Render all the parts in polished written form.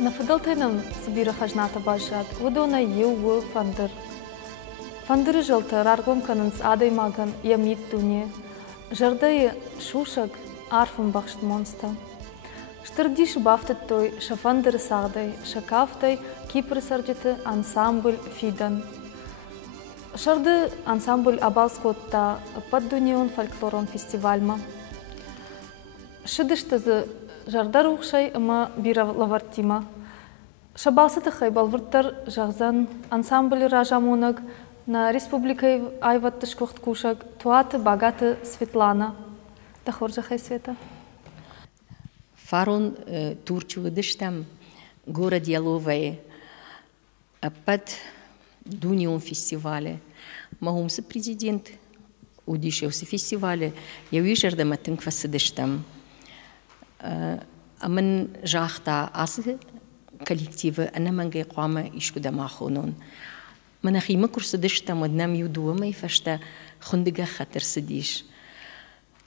نفضلتنا سبيرة خجناتا باشات ودونا يو فندر فندر جلتا رارغم كننس آدي ماغن يميت دونيه جردي شوشك عارفن بخشت مونستا شترديش بافتت توي شفندر ساغدي شكافتي كيبر سرجت انسامبل فيدن شرد انسامبل абалскотта поддунион фольклорон фестивальма шыдыштызы жардар ухшай ыма бира лавартима шабалсыты хай балвырттар жағзан ансамбль ражамонаг на республикой айваттыш кухт-кушак туаты богаты Светлана. Дахоржа хай Света. Фарон турчугдыштам город Яловое под Дунион фестивале. Магумсы президент удишевся фестивале. Я вижу, что мы тынк фасыдыштам. Аман жахта асы коллективы она мангай қуама ишкуда махонон. Мана хима курсыдыштам однам юдуама и фашта хундыга хатыр сыдиш.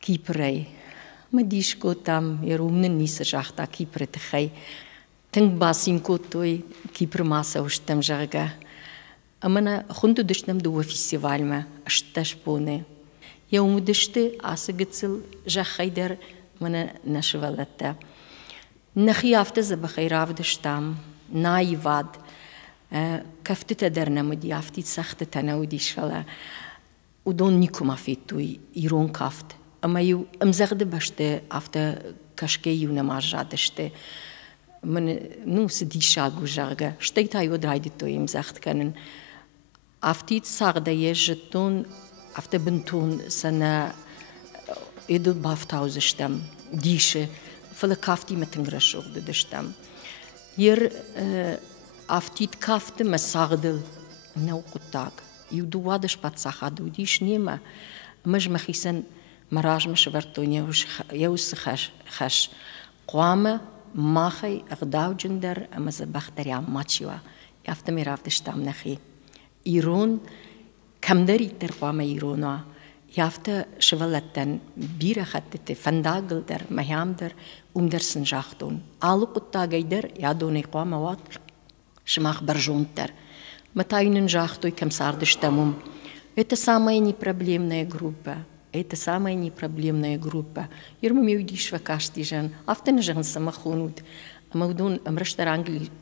Кипрай. Мадишко там ярумнын ниса жахта Кипры тыхай. Тынк басимко той Кипр маса уштам жага. Амана хунду дыштам дуа фестивальма ашташ поне. Я умудышты асы гыцыл жахайдар мана нашывалатта. Нахиафта забахайрав дыштам наивад. كفتة درنا مدي عفتي سخت تناودي شلا ودون نيكوما فيتوي يرون كافت أما يو أمزغد بشته عفته كشكي يو نماجادشته من نوس دي شاغو جارجا شتيتا يو درايدتو يمزغد كانن عفتي ساغدا يجتون عفته بنتون سنة إدو بافتاوزشتم ديشه فلا كافتي متنغرشوغ دشتم ير Афтит кафте масагдл наукутаг. Юдуадыш пацахаду диш нема. Мэж махисан маражмаш вартоне яус хаш. Қуама махай агдауджендер амаза бахтаря мачива. Яфта миравдыштам нахи. Ирон камдари тер қуама ирона. Яфта шывалаттан бира хаттete фандагылдер махямдер умдерсен жахтун. Алу куттагайдер ядоне қуама ват. Шмах баржунтер. Матайнен жахтой камсардыштамум. Это самая непроблемная группа. Это самая непроблемная группа. Ерму меудишва каштижан. Автен жан самахонут. Амаудун амраштар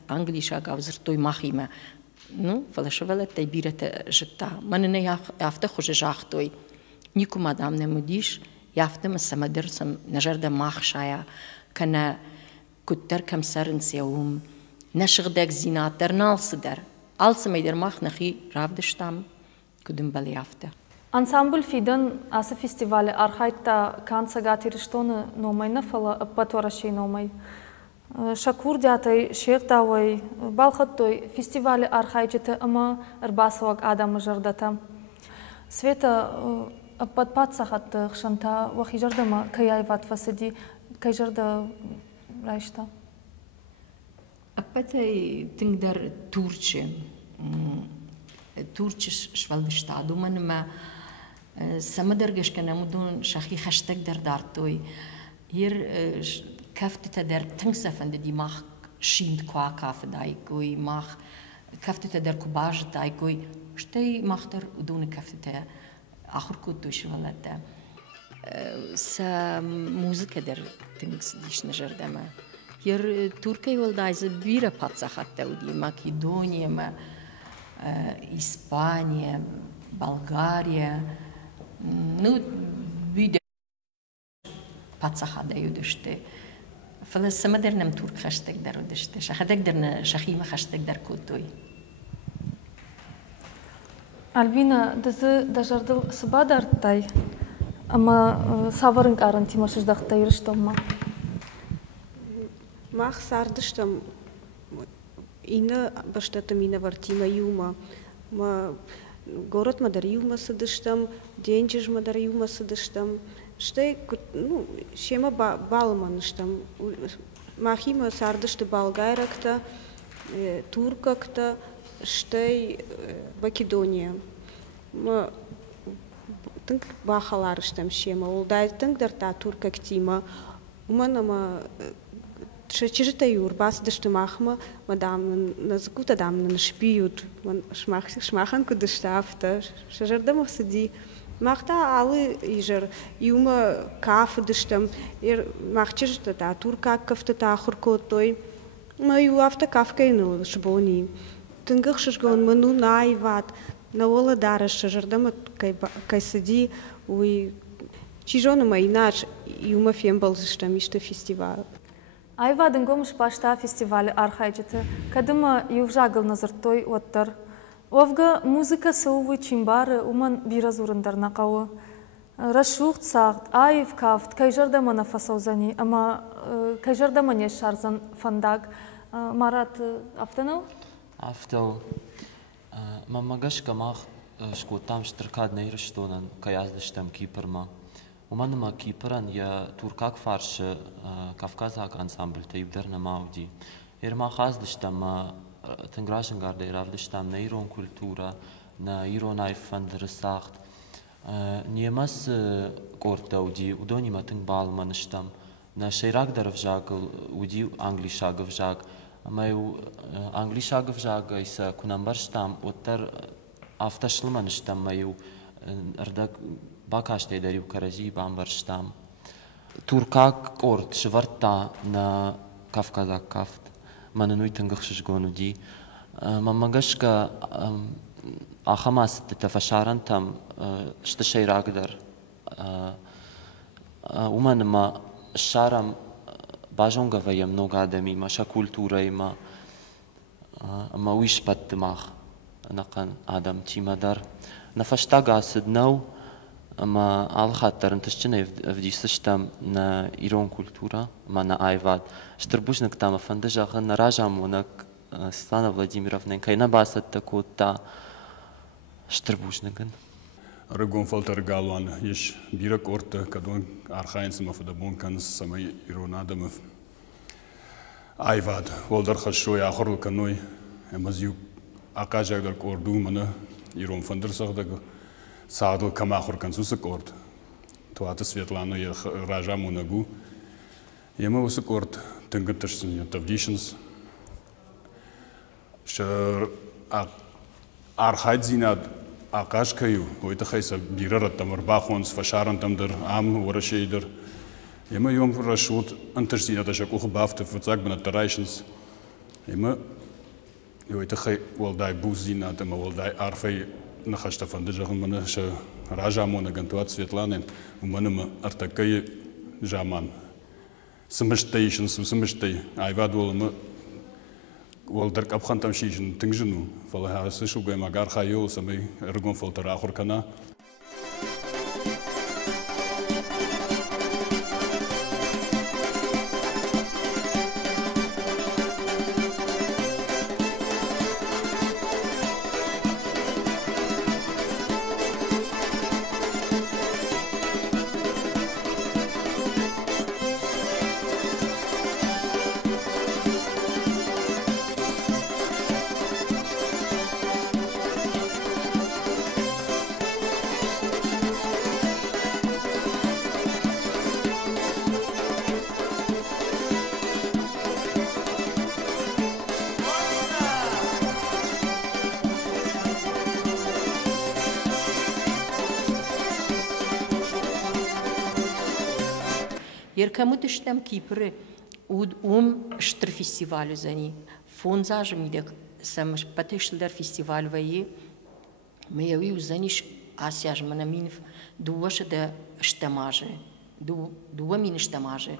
англиша гавзертой махима. Ну, фалашавала тайбирата жта. Манена яфта хуже жахтой. Нику мадам не мудиш. Яфта масамадерсам нажарда махшая. Кана куттар камсарн сяум. نشغدك زينات در نالس در آلس میدر مخ نخی رافدشتم کدوم بلی افته. Ансамбль Фиден асы фестивале архайта канца гатирштоны номайна фала патварашей номай. Шакур дятай шертавай балхаттой фестивале архайчete ама рбасовак адамы жардата. Света подпатсахат хшанта вахи жардама каяйват фасади кай жарда райшта. أبتي تقدر تورتش شوالدشتادو من ما سمدرجش كنا مدون شخي خشتك دارتوي هير كفت تدر تنسف عند دي ماخ شيند كوا كاف دايكوي ماخ كفت تدر كوباج دايكوي شتي ماختر ودون كفت آخر كودو شوالده س موسيقى در تنس ديش نجر دما Hier Turkije wil deze bira patsahatta udi Makedonië, Испания, Болгария, ну бide patsahatta yudishte. فلسه ما درنم ترک خشتک در ودشته. شخدک درن شخیم خشتک در کوتوی. Альбина, дажардыл сыбадартай, ама саварың арын тимашыждақта еріштомма. Мах сардыштам ина баштата мина вартима юма. Город мадар юма садыштам, денчеж мадар юма садыштам. Штай, ну, шема балманыштам. Махима сардышты Болгайракта, Туркакта, штай Македония. Тынк бахаларыштам шема. Олдай тынк дарта Туркактима. Уманама Чижта юр бас дыштымахма, мадам на закута дам на шпиют, шмахан кудыштафта, шажардамах сиди. Махта алы ижер юма каф дыштам, махчижта та турка кафта та хуркотой. Ма ю афта кафкайнул шбони. Тынгах шашгон ману найват, на ола дара шажардама кай сиди, уй чижона ма инач юма фембал дыштам ишта фестиваль. Айвадын гомыш пашта фестиваль архайджеты, кадыма ювжагыл назартой оттар. Овга музыка саувы чимбары уман биразурындарна кауы. Рашуht сағт, айв кафт, кайжардамана фасаузани, ама кайжардамане шарзан фандаг. Марат автанау? Автау. Мамагаш камах шкотам штркад нейраштонан, каяздыштам кипырма. Уманма кипран я туркак фарш Кавказак ансамбль тайбдерна мауди. Ирма хаздыштам танграшен гарда равдыштам на ирон культура, на ирон айфандер сахт. Немас корта уди удонима тынг балманыштам. На шейрак дарвжагл уди англишагвжаг. Маю англишагвжаг иса кунамбарштам оттар авташлманыштам маю ардак Бакаште дарю карази бамбарштам. Туркак корт шварта на Кавказак кафт. Манануй тангахшиш гонуди. Мамагашка ахамас тефашаран там шташей рагдар. Уманма шарам бажонгава я много адами, маша культура има. Ма уиш паттмах накан адам тимадар. Нафаштага сиднау. Ама алхаттар нташчина вдисыштам на ирон культура, ма на айвад. Штрбушнак там афандажаха на ражамунак Светлана Владимировна, кайна басат такота штрбушнаган. Рыгон фалтар галван, еш бирак орта, кадон архаинсмов адабон канс самай ирон адамов. Айвад, волдар хашой ахорл каной, эмазю акажагдар корду мана ирон фандерсахдага. Садл камахур консусак орд. Туата Светлана я ража мунагу. Ема усак орд тынгаташсын тавдишинс. Ша архайдзинад акашкаю. Ойта хайса бирарат тамар бахонс фашаран тамдар ам урашейдер. Ема йом рашут анташзинад ашак уху бафта фуцак бана тарайшинс. Ема ойта хай волдай бузинад ема волдай арфай нахашта фандажахын мана ша ражамона гантуат Светланы уманыма артакай жаман. Сымыштайшын сымыштай айвад олымы волдар капхан там шишын тыңжыну. Фала сышугай магар хайол самай эргон фалтара ахуркана. Еркамутыштам Кипры штр фестивалю зани. Фонзажем идек самш патышлдар фестиваль ваи. Меяви узаниш асяж манаминов дуаша да штамаже. Дуа мин штамаже.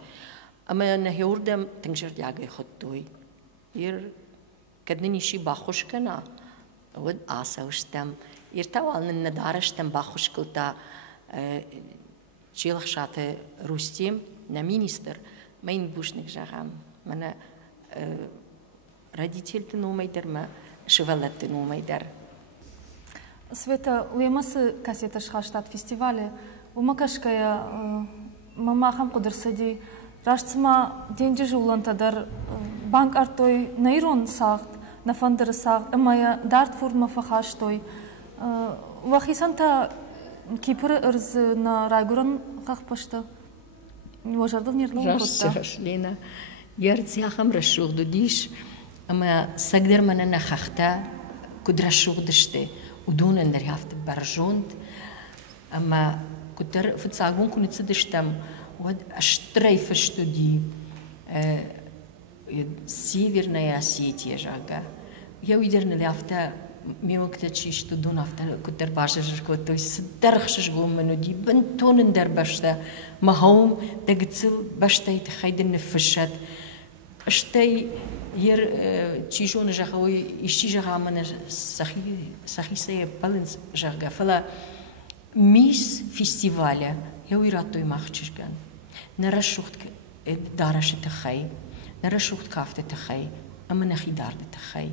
Ама на хеурдам тангжар дягай хоттой. Кадниниши бахушкана. Вот аса уштам. Тавал надараштам бахушкалта Челахшаты Рустим на министр, майн бушник жагам, мана родитель ты номайдар, ма шевалет ты номайдар. Света, уемасы кассета шхаштат фестивале, умакашкая мамахам кудырсади, рашцма деньги жулантадар банк артой наирон сагт, на фандер сагт, амая дарт фурма фахаштой. Вахисанта Кипр ырз на райгуран как пошта? Можардал нернул Рашчаш, Лена. يرتزيخم رشوق دوديش أما سقدر من أنا خختا كدر الشوق دشته ودون أن دريافت برجوند أما كدر فتساقون كنت سدشتم ود أشتري فشتودي Северная Осетия жага. Я уверена, лафта миокта чисту дун афта кутер башеш кот, то есть дерхшеш гомнуди бентонен дер башта махом дагцил башта итхайден нфшат. Штей ير تشيشون جاخوي يشي جاها من صحي سي بالانس جاغا فلا ميس فيستيفاليا يويراتو يماخشكان نرشوخت دارش تخي نرشوخت كافت تخي اما نخي دار تخي.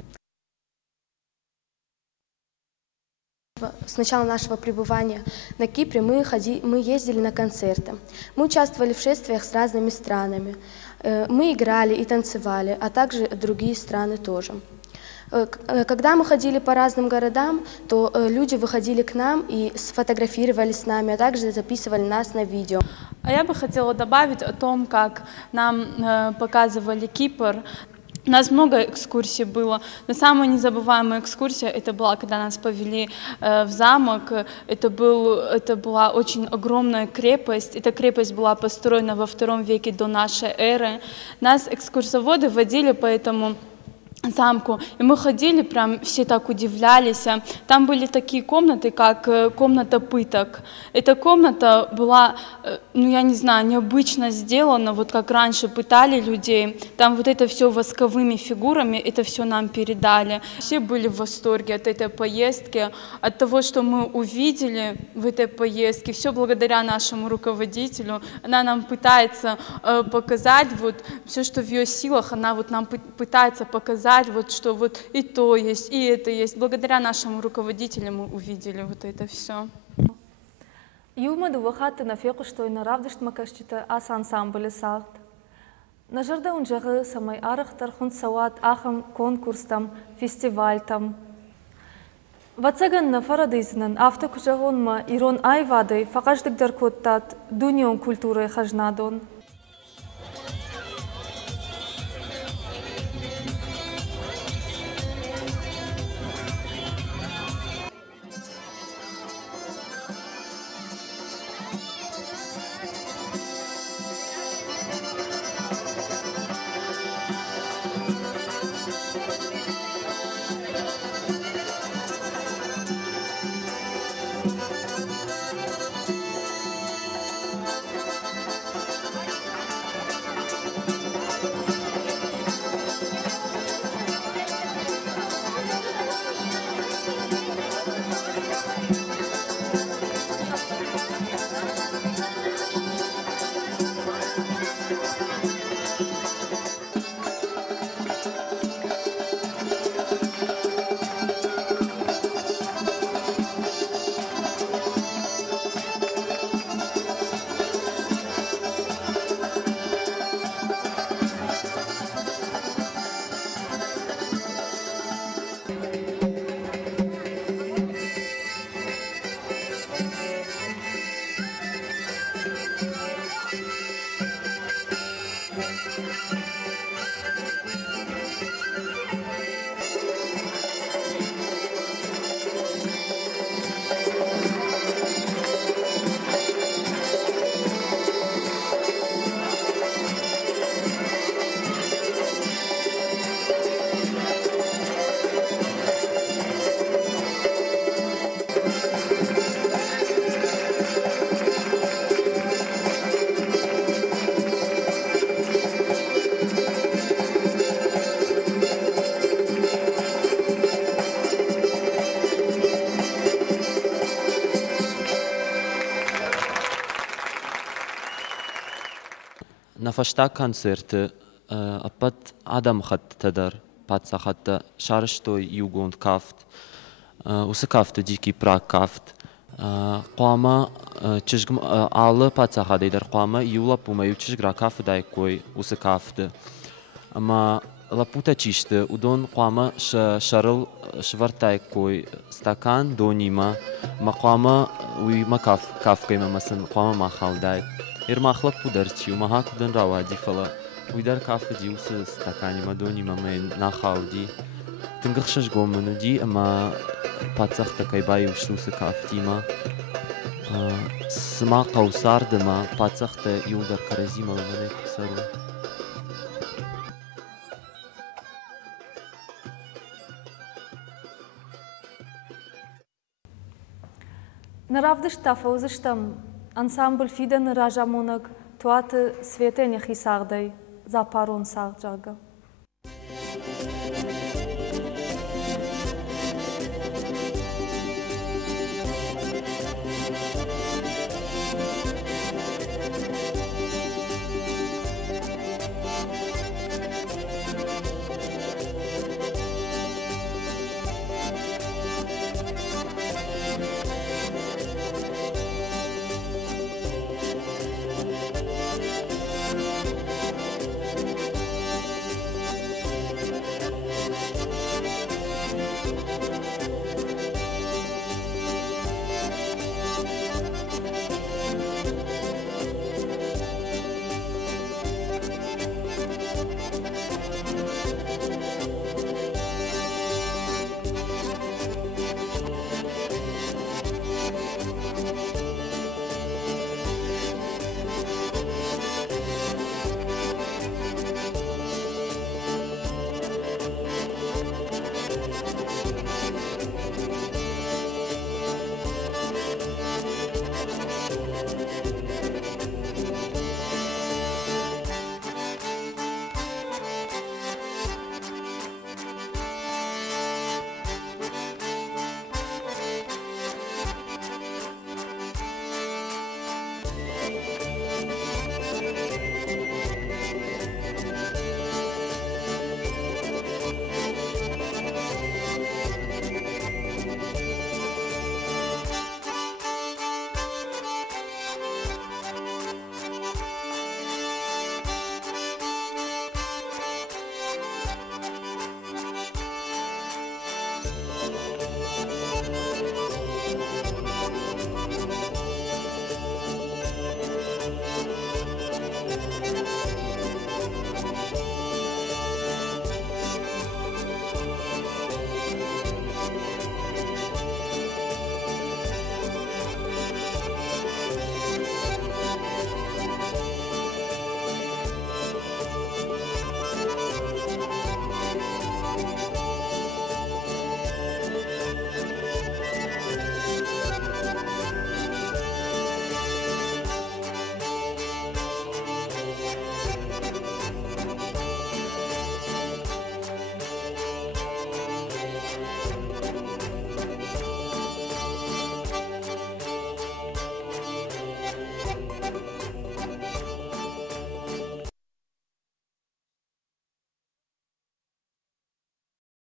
С начала нашего пребывания на Кипре мы ездили на концерты. Мы участвовали в шествиях с разными странами. Мы играли и танцевали, а также другие страны тоже. Когда мы ходили по разным городам, то люди выходили к нам и сфотографировали с нами, а также записывали нас на видео. А я бы хотела добавить о том, как нам показывали Кипр. У нас много экскурсий было, но самая незабываемая экскурсия это была, когда нас повели в замок. Это была очень огромная крепость. Эта крепость была построена во II веке до нашей эры. Нас экскурсоводы водили по этому замку, и мы ходили, прям все так удивлялись. Там были такие комнаты, как комната пыток. Эта комната была, ну я не знаю, необычно сделана, вот как раньше пытали людей. Там вот это все восковыми фигурами, это все нам передали. Все были в восторге от этой поездки, от того, что мы увидели в этой поездке. Все благодаря нашему руководителю. Она нам пытается показать вот все, что в ее силах, она вот нам пытается показать, вот, что вот и то есть, и это есть. Благодаря нашему руководителю мы увидели вот это все. Юмаду вахаты на феку, что и на равдышт макашчита ас ансамбле сахт. На жарда унжагы самай арахтар хун сават ахам конкурстам, фестивальтам. Вацаган на фарадизнан автокужагонма ирон айвады факаждык даркоттат дунион культуры хажнадон. На фашта концерты апат адам хат тадар паца хатта шарштой югонд кафт усакафт дикий прак кафт قامة تشجم على باتها هذا قامة يولا بوما يتشجع كاف داي كوي وسكافت أما لابوتا تشيشت ودون قامة شرل شفرتاي كوي ستاكان دونيما ما قامة وما كاف كيما مثلا قامة ما خال داي إير ما خلق بودرتشي وما هاك بدن روادي فلا ويدار كافة دي وسس تكاني مدوني مامين ناخاودي تنقخشش قومنو دي أما باتسخ تكاي باي وشلوس كافتي ما سما قوسار دما باتسخ تا يودر كرزي ما لمنك سرو Наравдыш тафаузыштам ансамбль фиден ражамунак туаты светеня хисагдай за парун сагджага.